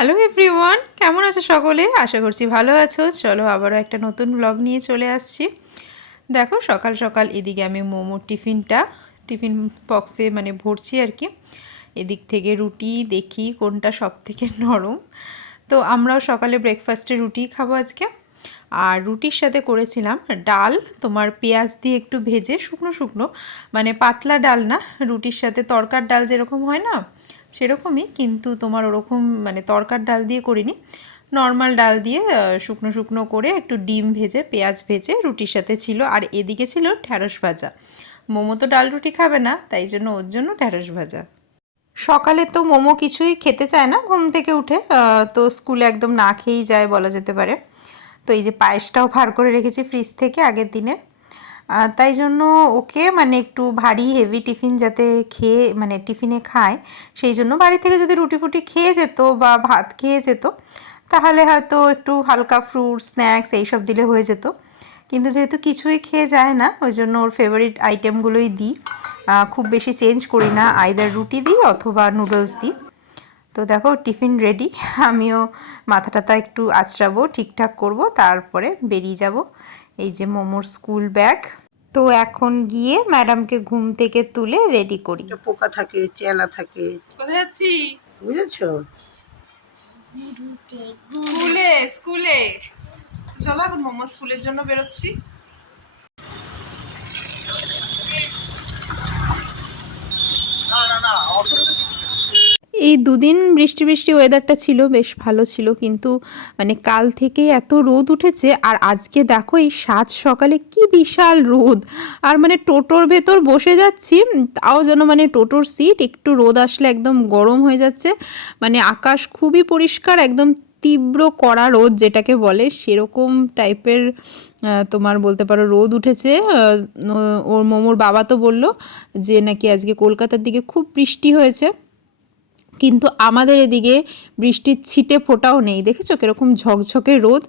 Hello everyone কেমন আছো সকলে? আশা করছি ভালো আছো। চলো আবারও একটা নতুন ব্লগ নিয়ে চলে আসছি। দেখো, সকাল সকাল এদিকে আমি মোমোর টিফিনটা, টিফিন বক্সে মানে ভরছি আর কি। এদিক থেকে রুটি দেখি কোনটা সব থেকে নরম। তো আমরাও সকালে ব্রেকফাস্টে রুটি খাব আজকে। আর রুটির সাথে করেছিলাম ডাল, তোমার পেঁয়াজ দিয়ে একটু ভেজে শুকনো শুকনো মানে পাতলা ডাল না, রুটির সাথে তরকার ডাল যেরকম হয় না সেরকমই, কিন্তু তোমার ওরকম মানে তরকার ডাল দিয়ে করিনি। নর্মাল ডাল দিয়ে শুকনো শুকনো করে একটু ডিম ভেজে, পেঁয়াজ ভেজে রুটির সাথে ছিল, আর এদিকে ছিল ঢ্যাঁড়স ভাজা। মোমো তো ডাল রুটি খাবে না, তাই জন্য ওর জন্য ঢ্যাঁড়স ভাজা। সকালে তো মোমো কিছুই খেতে চায় না ঘুম থেকে উঠে তো স্কুলে একদম না খেয়েই যায় বলা যেতে পারে। তো এই যে পায়েসটাও ভার করে রেখেছি ফ্রিজ থেকে আগের দিনের। তাই জন্য ওকে মানে একটু ভারী হেভি টিফিন যাতে খেয়ে মানে টিফিনে খায়, সেই জন্য বাড়ি থেকে যদি রুটি ফুটি খেয়ে যেত বা ভাত খেয়ে যেত, তাহলে হয়তো একটু হালকা ফ্রুট স্ন্যাক্স এইসব দিলে হয়ে যেত। কিন্তু যেহেতু কিছুই খেয়ে যায় না, ওই জন্য ওর ফেভারিট আইটেমগুলোই দিই। খুব বেশি চেঞ্জ করি না আইদার রুটি দিই অথবা নুডলস দিই। তো দেখো, টিফিন রেডি আমিও মাথা টাথা একটু আঁচড়াবো, ঠিকঠাক করব, তারপরে বেরিয়ে যাব। এই যে মোমোর স্কুল ব্যাগ তো এখন গিয়ে ম্যাডামকে ঘুম থেকে তুলে রেডি করি। পোকা থাকে চেলা থাকে। কোথায় যাচ্ছি? বুঝেছ? স্কুলে স্কুলে। চলো এখন মোমো স্কুলের জন্য বেরোচ্ছি। এই দুদিন বৃষ্টি বৃষ্টি ওয়েদারটা ছিল, বেশ ভালো ছিল, কিন্তু মানে কাল থেকে এত রোদ উঠেছে, আর আজকে দেখো এই সাত সকালে কি বিশাল রোদ। আর মানে টোটোর ভেতর বসে যাচ্ছি, তাও যেন মানে টোটোর সিট একটু রোদ আসলে একদম গরম হয়ে যাচ্ছে। মানে আকাশ খুবই পরিষ্কার, একদম তীব্র কড়া রোদ যেটাকে বলে, সেরকম টাইপের তোমার বলতে পারো রোদ উঠেছে। ওর মোমোর বাবা তো বলল যে, নাকি আজকে কলকাতার দিকে খুব বৃষ্টি হয়েছে। কিন্তু আমাদের এদিকে বৃষ্টির ছিটে ফোটাও নেই। দেখেছ কীরকম ঝকঝকে রোদ?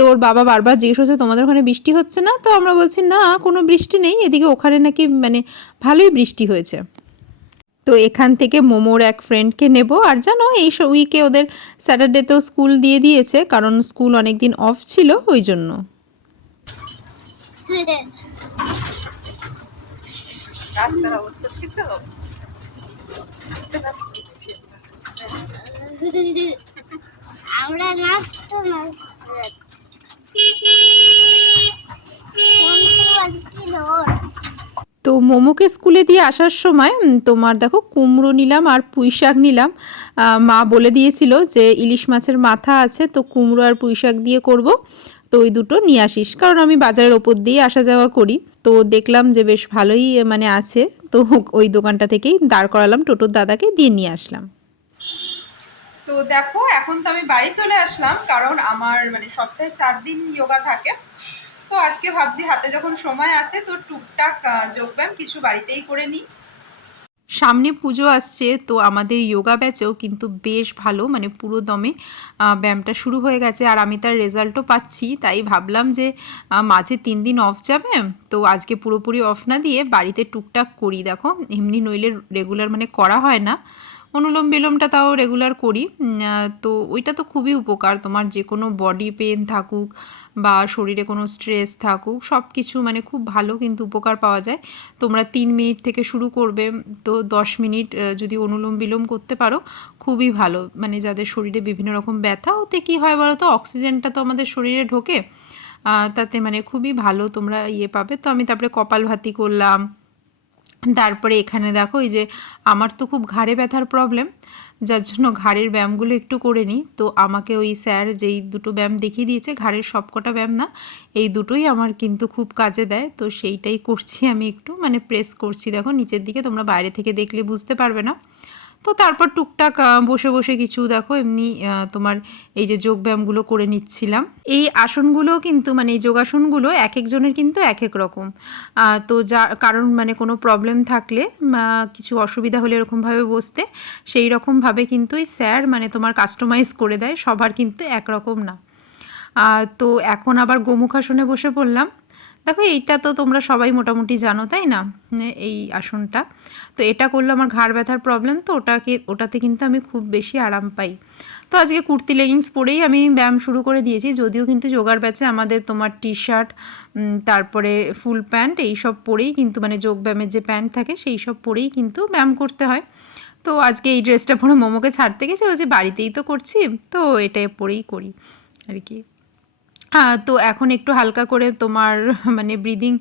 তোর বাবা বারবার জিজ্ঞেস করছে, তোমাদের ওখানে বৃষ্টি হচ্ছে না? তো আমরা বলছি, না, কোনো বৃষ্টি নেই। এদিকে ওখানে নাকি মানে ভালোই বৃষ্টি হয়েছে। তো এখান থেকে মোমোর এক ফ্রেন্ডকে নেব। আর জানো, এই উইকে ওদের স্যাটারডেতেও স্কুল দিয়ে দিয়েছে, কারণ স্কুল অনেক দিন অফ ছিল, ওই জন্য। রাস্তার অবস্থা কিছু আমরা নাচতে? তো মোমোকে স্কুলে দিয়ে আসার সময় তোমার দেখো কুমড়ো নিলাম আর পুঁই শাক নিলাম মা বলে দিয়েছিল যে ইলিশ মাছের মাথা আছে, তো কুমড়ো আর পুঁই শাক দিয়ে করব। তো ওই দুটো নিয়ে আসিস। কারণ আমি বাজারের ওপর দিয়ে আসা যাওয়া করি। তো দেখলাম যে বেশ ভালোই মানে আছে। তো ওই দোকানটা থেকেই দাঁড় করালাম, টোটোর দাদাকে দিয়ে নিয়ে আসলাম। তো দেখো, এখন তো আমি বাড়ি চলে আসলাম, কারণ আমার মানে সপ্তাহে চার দিন যোগা থাকে। তো আজকে ভাবছি, হাতে যখন সময় আছে, তো টুকটাক যোগব্যায়াম কিছু বাড়িতেই করে নিই। সামনে পুজো আসছে, তো আমাদের যোগা ব্যাচেও কিন্তু বেশ ভালো মানে পুরো দমে ব্যায়ামটা শুরু হয়ে গেছে। আর আমি তার রেজাল্টও পাচ্ছি, তাই ভাবলাম যে মাঝে তিন দিন অফ যাবে, তো আজকে পুরোপুরি অফ না দিয়ে বাড়িতে টুকটাক করি। দেখো, এমনি নইলে রেগুলার মানে করা হয় না। অনুলোম বিলোমটা তাও রেগুলার করি। তো ওইটা তো খুবই উপকার। তোমার যে কোনো বডি পেন থাকুক বা শরীরে কোনো স্ট্রেস থাকুক সব কিছু মানে খুব ভালো কিন্তু উপকার পাওয়া যায়। তোমরা তিন মিনিট থেকে শুরু করবে, তো দশ মিনিট যদি অনুলোম বিলোম করতে পারো, খুবই ভালো। মানে যাদের শরীরে বিভিন্ন রকম ব্যথা, ওতে কী হয় বলো তো অক্সিজেনটা তো আমাদের শরীরে ঢোকে তাতে মানে খুবই ভালো তোমরা ইয়ে পাবে। তো আমি তারপরে কপালভাতি করলাম তারপরে এখানে দেখো, এই যে আমার তো খুব ঘাড়ে ব্যথার প্রবলেম যার জন্য ঘাড়ের ব্যায়ামগুলো একটু করে নিই। তো আমাকে ওই স্যার যেই দুটো ব্যায়াম দেখিয়ে দিয়েছে, ঘাড়ের সবকটা ব্যায়াম না, এই দুটোই আমার কিন্তু খুব কাজে দেয়। তো সেইটাই করছি আমি একটু মানে প্রেস করছি। দেখো, নিচের দিকে তোমরা বাইরে থেকে দেখলে বুঝতে পারবে না। তো তারপর টুকটাক বসে বসে কিছু দেখো, এমনি তোমার এই যে যোগব্যায়ামগুলো করে নিচ্ছিলাম। এই আসনগুলো কিন্তু মানে এই যোগাসনগুলো এক একজনের কিন্তু এক এক রকম তো যা, কারণ মানে কোনো প্রবলেম থাকলে কিছু অসুবিধা হলে এরকমভাবে বসতে, সেই রকমভাবে কিন্তু এই স্যার মানে তোমার কাস্টমাইজ করে দেয়, সবার কিন্তু একরকম না। তো এখন আবার গোমুখাসনে বসে পড়লাম। দেখো, এইটা তো তোমরা সবাই মোটামুটি জানো, তাই না? এই আসনটা। তো এটা করলে আমার ঘাড় ব্যথার প্রবলেম তো ওটাকে, ওটাতে কিন্তু আমি খুব বেশি আরাম পাই। তো আজকে কুর্তি লেগিংস পরেই আমি ব্যায়াম শুরু করে দিয়েছি, যদিও কিন্তু যোগার ব্যাচে আমাদের তোমার টি শার্ট তারপরে ফুল প্যান্ট এই সব পরেই কিন্তু মানে যোগ ব্যায়ামের যে প্যান্ট থাকে, সেই সব পরেই কিন্তু ব্যায়াম করতে হয়। তো আজকে এই ড্রেসটা পরে মোমোকে ছাড়তে গেছি, বলছি বাড়িতেই তো করছি, তো এটা পরেই করি, আর কি। তো এখন একটু হালকা করে তোমার মানে ব্রিদিং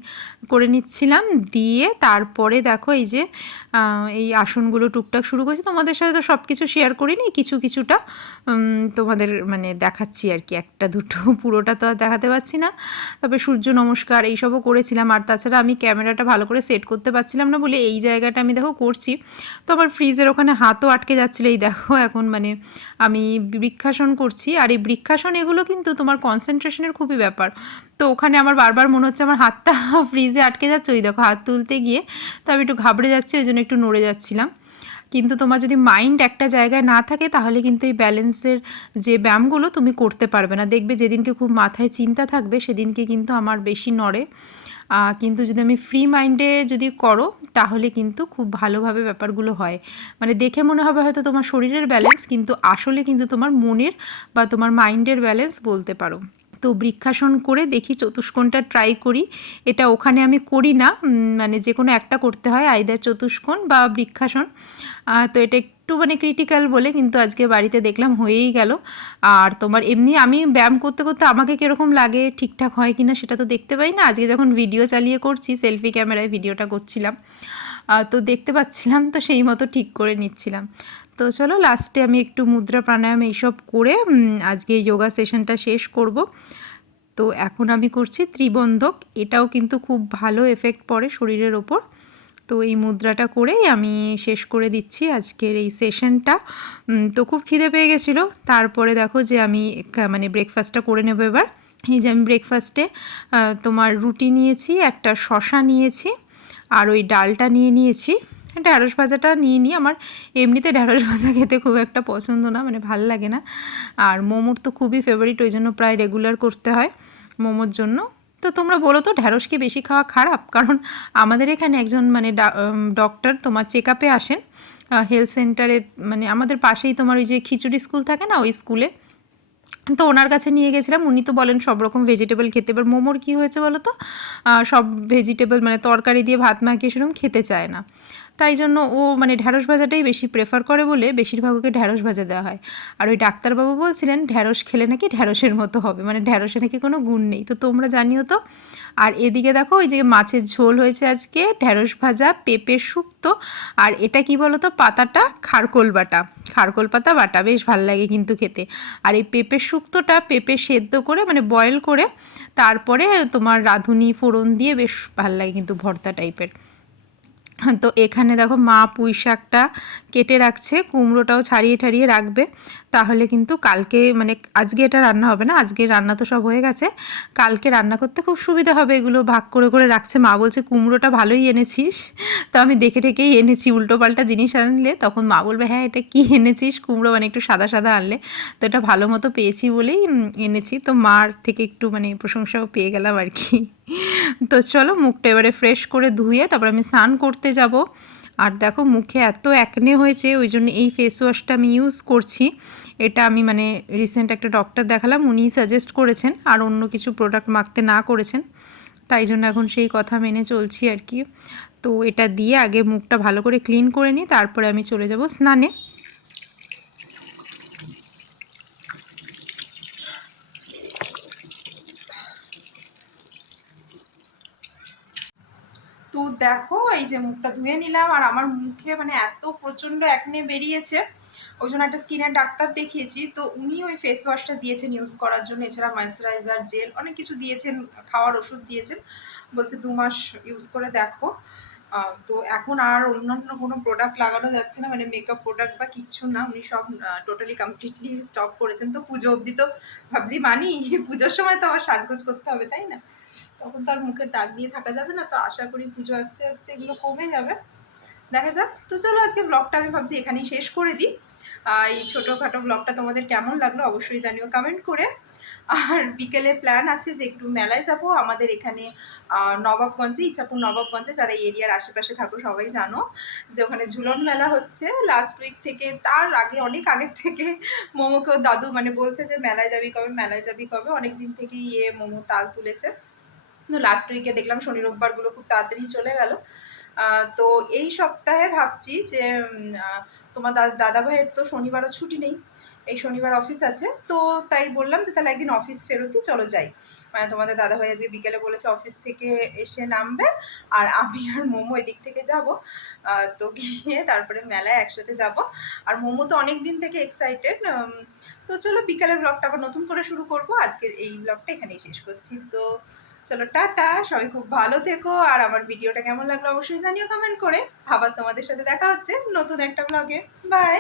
করে নিচ্ছিলাম। দিয়ে তারপরে দেখো এই যে এই আসনগুলো টুকটাক শুরু করেছি। তোমাদের সাথে তো সব কিছু শেয়ার করিনি, কিছু কিছুটা তোমাদের মানে দেখাচ্ছি আর কি। একটা, দুটো, পুরোটা তো আর দেখাতে পারছি না। তবে সূর্য নমস্কার এইসবও করেছিলাম। আর তাছাড়া আমি ক্যামেরাটা ভালো করে সেট করতে পারছিলাম না বলে এই জায়গাটা আমি দেখো করছি। তো আমার ফ্রিজের ওখানে হাতও আটকে যাচ্ছিল। এই দেখো এখন মানে আমি বৃক্ষাসন করছি। আর এই বৃক্ষাসন এগুলো কিন্তু তোমার কনসেন্ট্রেশনের খুবই ব্যাপার। তো ওখানে আমার বারবার মনে হচ্ছে আমার হাতটা ফ্রিজে আটকে যাচ্ছে, ওই দেখো হাত তুলতে গিয়ে তো আমি একটু ঘাবড়ে যাচ্ছি, ওই জন্য একটু নড়ে যাচ্ছিলাম। কিন্তু তোমার যদি মাইন্ড একটা জায়গায় না থাকে, তাহলে কিন্তু এই ব্যালেন্সের যে ব্যায়ামগুলো তুমি করতে পারবে না। দেখবে যেদিনকে খুব মাথায় চিন্তা থাকবে, সেদিনকে কিন্তু আমার বেশি নড়ে। কিন্তু যদি আমি ফ্রি মাইন্ডে যদি করো, তাহলে কিন্তু খুব ভালোভাবে ব্যাপারগুলো হয়। মানে দেখে মনে হবে হয়তো তোমার শরীরের ব্যালেন্স কিন্তু আসলে কিন্তু তোমার মনের বা তোমার মাইন্ডের ব্যালেন্স বলতে পারো। তো বৃক্ষাসন করে দেখি চতুষ্কোণটা ট্রাই করি। এটা ওখানে আমি করি না মানে যে কোনো একটা করতে হয় আইদার চতুষ্কোণ বা বৃক্ষাসন। তো এটা একটু মানে ক্রিটিক্যাল বলে, কিন্তু আজকে বাড়িতে দেখলাম হয়েই গেল। আর তোমার এমনি আমি ব্যায়াম করতে করতে আমাকে কীরকম লাগে, ঠিকঠাক হয় কিনা সেটা তো দেখতে পাই না। আজকে যখন ভিডিও চালিয়ে করছি সেলফি ক্যামেরায় ভিডিওটা করছিলাম। তো দেখতে পাচ্ছিলাম, তো সেই মতো ঠিক করে নিচ্ছিলাম। তো চলো লাস্টে আমি একটু মুদ্রা প্রাণায়াম এইসব করে আজকে এই যোগা সেশনটা শেষ করব। তো এখন আমি করছি ত্রিবন্ধক। এটাও কিন্তু খুব ভালো এফেক্ট পড়ে শরীরের ওপর। তো এই মুদ্রাটা করেই আমি শেষ করে দিচ্ছি আজকের এই সেশনটা তো খুব খিদে পেয়ে গেছিল। তারপরে দেখো যে আমি মানে ব্রেকফাস্টটা করে নেব এবার। এই যে আমি ব্রেকফাস্টে তোমার রুটি নিয়েছি, একটা শশা নিয়েছি, আর ওই ডালটা নিয়ে নিয়েছি। ঢ্যাঁড়স ভাজাটা নিয়ে নিই। আমার এমনিতে ঢ্যাঁড়স ভাজা খেতে খুব একটা পছন্দ না মানে ভালো লাগে না। আর মোমোর তো খুবই ফেভারিট ওই জন্য প্রায় রেগুলার করতে হয় মোমোর জন্য। তো তোমরা বলো তো ঢ্যাঁড়স কি বেশি খাওয়া খারাপ? কারণ আমাদের এখানে একজন মানে ডক্টর তোমার চেক আপে আসেন হেলথ সেন্টারে মানে আমাদের পাশেই তোমার ওই যে খিচুড়ি স্কুল থাকে না, ওই স্কুলে তো ওনার কাছে নিয়ে গেছিলাম, উনি তো বলেন সব রকম ভেজিটেবল খেতে, এবার মোমোর কী হয়েছে বলো তো? সব ভেজিটেবল মানে তরকারি দিয়ে ভাত মাখিয়ে সেরকম খেতে চায় না। তাই জন্য ও মানে ঢ্যাঁড়স ভাজাটাই বেশি প্রেফার করে বলে বেশিরভাগ ওকে ঢ্যাঁড়স ভাজা দেওয়া হয়। আর ওই ডাক্তারবাবু বলছিলেন, ঢ্যাঁড়স খেলে নাকি ঢ্যাঁড়সের মতো হবে? মানে ঢ্যাঁড়সে নাকি কোনো গুণ নেই। তো তোমরা জানিও তো। আর এদিকে দেখো, ওই যে মাছের ঝোল হয়েছে আজকে, ঢ্যাঁড়স ভাজা পেঁপের শুক্তো, আর এটা কি বলো তো পাতাটা খারকোল বাটা, খারকোল পাতা বাটা, বেশ ভালো লাগে কিন্তু খেতে। আর এই পেঁপের শুক্তোটা পেঁপে সেদ্ধ করে মানে বয়েল করে, তারপরে তোমার রাঁধুনি ফোড়ন দিয়ে বেশ ভালো লাগে কিন্তু ভর্তা টাইপের তো এখানে দেখো মা পুঁই শাকটা কেটে রাখছে কুমড়োটাও ছাড়িয়ে ঠাড়িয়ে রাখবে। তাহলে কিন্তু কালকে মানে আজকে এটা রান্না হবে না, আজকে রান্না তো সব হয়ে গেছে। কালকে রান্না করতে খুব সুবিধা হবে, এগুলো ভাগ করে করে রাখছে। মা বলছে, কুমড়োটা ভালোই এনেছিস। তো আমি দেখে ঠেকেই এনেছি, উল্টো পাল্টা জিনিস আনলে। তখন মা বলবে হ্যাঁ এটা কি এনেছিস? কুমড়ো মানে একটু সাদা সাদা আনলে। তো এটা ভালো মতো পেয়েছি বলেই এনেছি। তো মার থেকে একটু মানে প্রশংসাও পেয়ে গেলাম আর কি। তো চলো, মুখটা এবারে ফ্রেশ করে ধুয়ে, তারপর আমি স্নান করতে যাব। আর দেখো মুখে এত অ্যাকনে হয়েছে, ওই জন্য এই ফেস ওয়াশটা আমি ইউজ করছি। এটা আমি মানে রিসেন্ট একটা ডক্টর দেখালাম উনি সাজেস্ট করেছেন, আর অন্য কিছু প্রোডাক্ট মাখতে না করেছেন। তাই জন্য এখন সেই কথা মেনে চলছি আর কি। তো এটা দিয়ে আগে মুখটা ভালো করে ক্লিন করে নিই, তারপরে আমি চলে যাব স্নানে। তো দেখো, এই যে মুখটা ধুয়ে নিলাম আর আমার মুখে মানে এত প্রচণ্ড একনে বেরিয়েছে। ওই জন্য একটা স্কিনের ডাক্তার দেখিয়েছি। তো উনি ওই ফেস ওয়াশটা দিয়েছেন ইউজ করার জন্য। এছাড়া ময়েশ্চারাইজার জেল অনেক কিছু দিয়েছেন, খাওয়ার ওষুধ দিয়েছেন। বলছে দু মাস ইউজ করে দেখো। তো এখন আর অন্যান্য কোনো প্রোডাক্ট লাগানো যাচ্ছে না। মানে মেকআপ প্রোডাক্ট বা কিচ্ছু না। উনি সব টোটালি কমপ্লিটলি স্টপ করেছেন। তো পুজো অবধি তো ভাবছি মানি। পুজোর সময় তো আবার সাজগোজ করতে হবে, তাই না? তখন তার মুখে দাগ নিয়ে থাকা যাবে না, তো আশা করি পুজো আস্তে আস্তে এগুলো কমে যাবে। দেখা যাক, তো চলো আজকে ব্লগটা আমি ভাবছি এখানেই শেষ করে দিই। এই ছোটোখাটো ব্লগটা তোমাদের কেমন লাগল অবশ্যই জানিও কমেন্ট করে। আর বিকেলে প্ল্যান আছে যে একটু মেলায় যাব, আমাদের এখানে নবাবগঞ্জে ইচ্ছাপুর নবাবগঞ্জে যারা এরিয়ার আশেপাশে থাকো সবাই জানো যে ওখানে ঝুলন মেলা হচ্ছে। লাস্ট উইক থেকে, তার আগে, অনেক আগের থেকে মোমোকেও দাদু মানে বলছে যে মেলায় যাবি কবে, মেলায় যাবি কবে। অনেক দিন থেকে ইয়ে মোমো তাল তুলেছে। তো লাস্ট উইকে দেখলাম শনি রোববারগুলো খুব তাড়াতাড়ি চলে গেল। তো এই সপ্তাহে ভাবছি যে তোমার দাদা দাদা ভাইয়ের তো শনিবারও ছুটি নেই, এই শনিবার অফিস আছে, তো তাই বললাম যে তাহলে একদিন অফিস ফেরত চলো যাই। মানে তোমাদের দাদা ভাই আজকে বিকেলে বলেছে অফিস থেকে এসে নামবে, আর আমি আর মোমো এদিক থেকে যাব। তো গিয়ে তারপরে মেলায় একসাথে যাব। আর মোমো তো অনেক দিন থেকে এক্সাইটেড তো চলো বিকালের ব্লগটা আবার নতুন করে শুরু করব। আজকে এই ব্লগটা এখানেই শেষ করছি। তো চলো, টাটা, সবাই খুব ভালো থেকো, আর আমার ভিডিওটা কেমন লাগল অবশ্যই জানিও কমেন্ট করে। আবার তোমাদের সাথে দেখা হচ্ছে নতুন একটা ব্লগে বাই